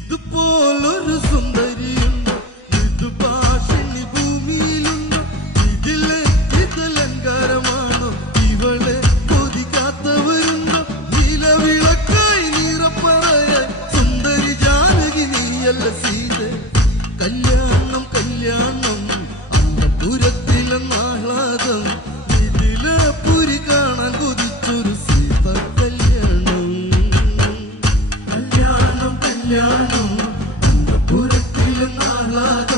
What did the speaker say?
ഇതുപോലൊരു സുന്ദരിയുണ്ടോ, ഇത് ഭാഷിണി ഭൂമിയിലുണ്ടോ, ഇതിലെ ഇതലങ്കാരമാണോ, ഇവളെ കൊതിക്കാത്തവരുണ്ടോ, നിലവിളക്കായി നിറപ്പറയായി സുന്ദരി ജാനകി നീയല്ല സീത. കല്യാണം കല്യാണം അന്തപുരത്തിലെന്നാഹ്ലാദം, ഇതിലെ പുരി കാണാൻ കൊതിച്ചൊരു സീത കല്യാണം. കല്യാണം കല്യാണം അന്തപുരത്തിലെന്നാഹ്ലാദം.